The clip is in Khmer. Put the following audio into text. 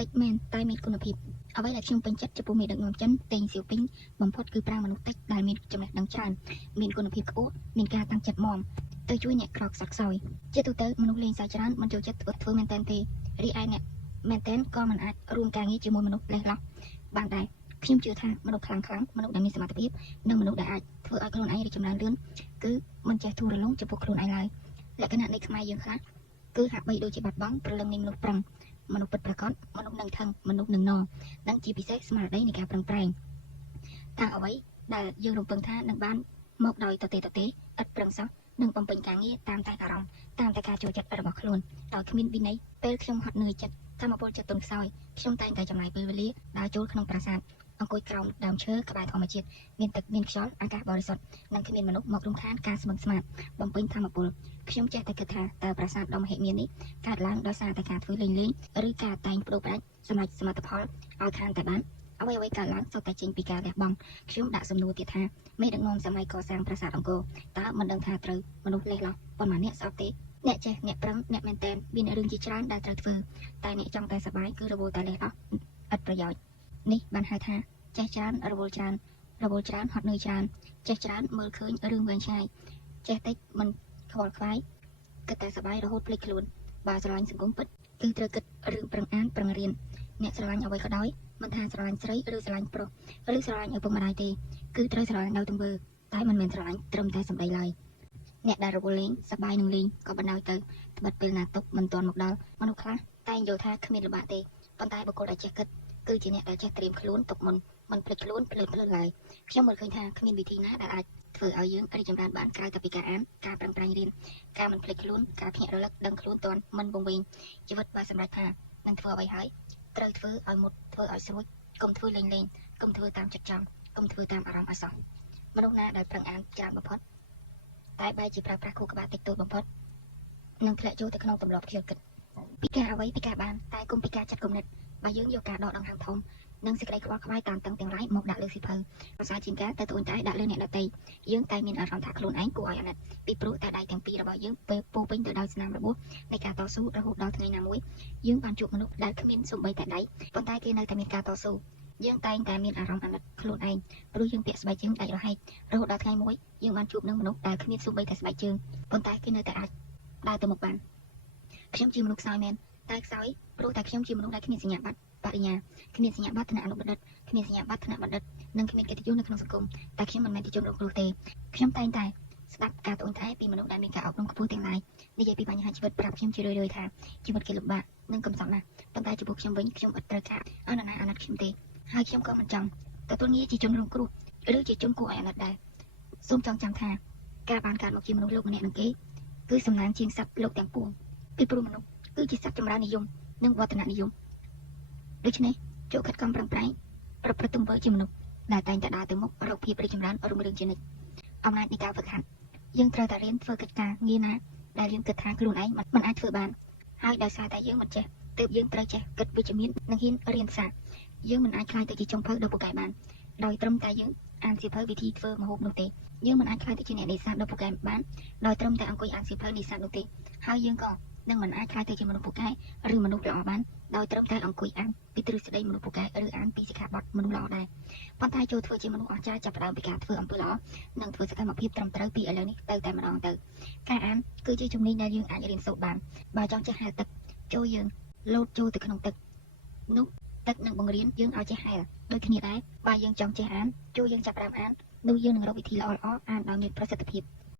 តិចមែនតែមានគុណភាពអ្វីដែលខ្ញុំពេញចិត្តចំពោះមេដឹកនាំចិនតេងសៀវពីងបំផុតគឺប្រើមនុស្សតិចដែលមានចំណេះដឹងច្រើនមានគុណភាពខ្ពស់មានការតាំងចិត្តមាំទៅជួយអ្នកក្រខ្សត់ខ្សោយជាទូទៅមនុស្សលេងសើចច្រើនមិនចូលចិត្តធ្វើមែនតែនទេរីឯអ្នកមែនតែនក៏មិនអាចរួមការងារជាមួយមនុស្សលេះឡោះបានដែរខ្ញុំជឿថាមនុស្សខ្លាំងមនុស្សដែលមានសមត្ថភាពនិងមនុស្សដែលអាចធ្វើឲ្យខ្លួនឯងរីកចម្រើនលឿនគឺមិនចេះធូររលុងចំពោះខ្លួនឯងឡើយលក្ខណៈនៃខ្មែរយើងខ្លះគឺហាក់បីដូចជាបាត់បង់ព្រលឹងនៃមនុស្សប្រឹងមនុស្សពិតប្រាកដមនុស្សនឹងថឹងមនុស្សនឹងណនិងជាពិសេសស្មារតីនៃការប្រឹងប្រែងតើអ្វីដែលយើងរំពឹងថានឹងបានមកដោយតទេឥតប្រឹងសោះនឹងបំពេញការងារតាមតែអារម្មណ៍តាមតែការចូលចិត្តរបស់ខ្លួនដោយគ្មានវិន័យពេលខ្ញុំហត់នឿយចិត្តតាមពលចិត្តទុនខ្សោយខ្ញុំតែងតែចំណាយពេលវេលាដើរចូលក្នុងប្រាសាទអង្គុយក្រោមដើមឈើក្បែរធម្មជាតិមានទឹកមានខ្យល់អាកាសបរិសុទ្ធនិងគ្មានមនុស្សមករំខានការស្មឹងស្មាតបំពេញធម៌ពលខ្ញុំចេះតែគិតថាតើប្រាសាទដ៏មហិមានេះកើតឡើងដោយសារតែការធ្វើលេងឬការតែងបដូរផ្ដាច់សម្រាប់សមិទ្ធផលឲ្យខានតែបានអ្វីកើតឡើងសុទ្ធតែចេញពីការលះបង់ខ្ញុំដាក់សំណួរទៀតថាមេដឹកនាំសម័យកសាងប្រាសាទអង្គរតើមិនដឹងថាត្រូវមនុស្សលេះឡោះប៉ុន្មានអ្នកស្អប់ទេអ្នកចេះអ្នកប្រឹងអ្នកមែនតែនមានរឿងជាច្រើនដែលត្រូវធ្វើតែអ្នកចង់តែសប្បាយគឺរវល់តែលេះឡោះឥតប្រយោជន៍នេះបានហៅថាចេះច្រើនរវល់ច្រើនហត់នឿយច្រើនចេះច្រើនមើលឃើញរឿងវែងឆ្ងាយចេះតិចមិនខ្វល់ខ្វាយគិតតែសប្បាយរហូតភ្លេចខ្លួនបើស្រឡាញ់សង្គមពិតគឺត្រូវគិតរឿងប្រឹងអានប្រឹងរៀនអ្នកស្រឡាញ់អ្វីក៏ដោយមិនថាស្រឡាញ់ស្រីឬស្រឡាញ់ប្រុសឬស្រឡាញ់ឪពុកម្ដាយទេគឺត្រូវស្រឡាញ់ដោយទង្វើតែមិនមែនស្រឡាញ់ត្រឹមតែសម្ដីឡើយអ្នកដែលរវល់លេងសប្បាយនឹងលេងក៏បណ្ដោយទៅត្បិតពេលណាទុកមិនទាន់មកដល់មនុស្សខ្លះតែងយល់ថាគ្មានលំបាកទេប៉ុន្តែបុគ្គលដែលចេះគិតគឺជាអ្នកដែលចេះត្រៀមខ្លួនទុកមុនមិនភ្លេចខ្លួនភ្លើតឡើយខ្ញុំមើលឃើញថាគ្មានវិធីណាដែលអាចធ្វើឲ្យយើងរីកចម្រើនបានក្រៅតែពីការអានការប្រឹងប្រែងរៀនការមិនភ្លេចខ្លួនការភ្ញាក់រលឹកដឹងខ្លួនទាន់មិនវង្វេងជីវិតបើសម្រេចថានឹងធ្វើអ្វីហើយត្រូវធ្វើឲ្យមុតធ្វើឲ្យស្រួចកុំធ្វើលេងកុំធ្វើតាមចិត្តចង់កុំធ្វើតាមអារម្មណ៍អសោះមនុស្សណាដែលប្រឹងអានច្រើនបំផុតតែបែរជាប្រើប្រាស់ខួរក្បាលតិចតួចបំផុតនឹងធ្លាក់ចូលទៅក្នុងទម្លាប់ខ្ជិលគិតពីការអ្វីពីការបានតែគុំពីការចាត់គំនិតបើយើងយកការដកដង្ហើមធំនិងសេចក្តីខ្វល់ខ្វាយតាមតឹងទាំងឡាយមកដាក់លើសៀវភៅភាសាជាងការទៅត្អូញត្អែដាក់លើអ្នកដទៃយើងតែមានអារម្មណ៍ថាខ្លួនឯងគួរឲ្យអាណិតពីព្រោះតែដៃទាំងពីររបស់យើងពេលពោពេញទៅដោយស្នាមរបួសនៃការតស៊ូរហូតដល់ថ្ងៃណាមួយយើងបានជួបមនុស្សដែលគ្មានសូម្បីតែដៃប៉ុន្តែគេនៅតែមានការតស៊ូយើងតែងតែមានអារម្មណ៍អាណិតខ្លួនឯងព្រោះយើងពាក់ស្បែកជើងដាច់រហែករហូតដល់ថ្ងៃមួយយើងបានជួបនឹងមនុស្សដែលគ្មានសូម្បីតែស្បែកជើងប៉ុន្តែគេនៅតែអាចដើរទៅមុខបានខ្ញុំជាមនុស្សខ្សោយមែនតែខ្សោយព្រោះតែខ្ញុំជាមនុស្សដែលគ្មានសញ្ញាបត្របរិញ្ញាគ្មានសញ្ញាបត្រឋានៈអនុបណ្ឌិតគ្មានសញ្ញាបត្រឋានៈបណ្ឌិតនិងគ្មានកិត្តិយសនៅក្នុងសង្គមតែខ្ញុំមិនមែនជាជនរងគ្រោះទេខ្ញុំតែងតែស្ដាប់ការត្អូញត្អែពីមនុស្សដែលមានការអប់រំខ្ពស់ទាំងឡាយនិយាយពីបញ្ហាជីវិតប្រាប់ខ្ញុំជារឿយៗថាជីវិតគេលំបាកនិងកំសត់ណាស់ប៉ុន្តែចំពោះខ្ញុំវិញខ្ញុំឥតត្រូវការឲ្យនរណាអាណិតខ្ញុំទេហើយខ្ញុំក៏មិនចង់ទទួលងារជាជនរងគ្រោះឬជាជនគួរឲ្យអាណិតដែរសូមចងចាំថាការបានកើតមកជាមនុស្សលោកម្នាក់នឹងគេគឺសំណាងជាងសត្វលោកទាំងពួងពីព្រោះមនុស្សគឺជាសត្វចម្រើននិយមនិងវឌ្ឍននិយមដូច្នេះចូលខិតខំប្រឹងប្រែងប្រព្រឹត្តទង្វើជាមនុស្សដែលតែងតែដើរទៅមុខរកភាពរីកចម្រើនរុងរឿងជានិច្ចអំណាចនៃការហ្វឹកហាត់យើងត្រូវតែរៀនធ្វើកិច្ចការងារណាដែលយើងគិតថាខ្លួនឯងមិនអាចធ្វើបានហើយដោយសារតែយើងមិនចេះទើបយើងត្រូវចេះគិតវិជ្ជមាននិងហ៊ានរៀនភាសាយើងមិនអាចខ្លាយទៅជាចុងភៅដ៏ពូកែបានដោយត្រឹមតែយើងអានសៀវភៅវិធីធ្វើម្ហូបនោះទេយើងមិនអាចខ្លាយទៅជាអ្នកនេសាទដ៏ពូកែបានដោយត្រឹមតែអង្គុយអានសៀវភៅនេសាទនោះទេហើយយើងក៏នឹងមិនអាចខ្លាយទៅជាមនុស្សពូកែឬមនុស្សល្អបានដោយត្រឹមតែអង្គុយអានពីទ្រឹស្ដីមនុស្សពូកែឬអានពីសិក្ខាបទមនុស្សល្អដែរប៉ុន្តែចូលធ្វើជាមនុស្សអស្ចារ្យចាប់ផ្ដើមពីការធ្វើអំពើល្អនិងធ្វើសកម្មភាពត្រឹមត្រូវពីឥឡូវនេះទៅតែម្ដងទៅការអានគឺជាជំនាញដែលយើងអាចរៀនសូត្របានបើចង់ចេះហែលទឹកចូលយើងលោតចូលទៅក្នុងទឹកនោះទឹកនឹងបង្រៀនយើងឲ្យចេះហែលដូចគ្នាដែរបើយើងចង់ចេះអានចូលយើងចាប់ផ្ដើមអាននោះយើងនឹងរកវិធីល្អៗអានដោយមានប្រសិទ្ធភាព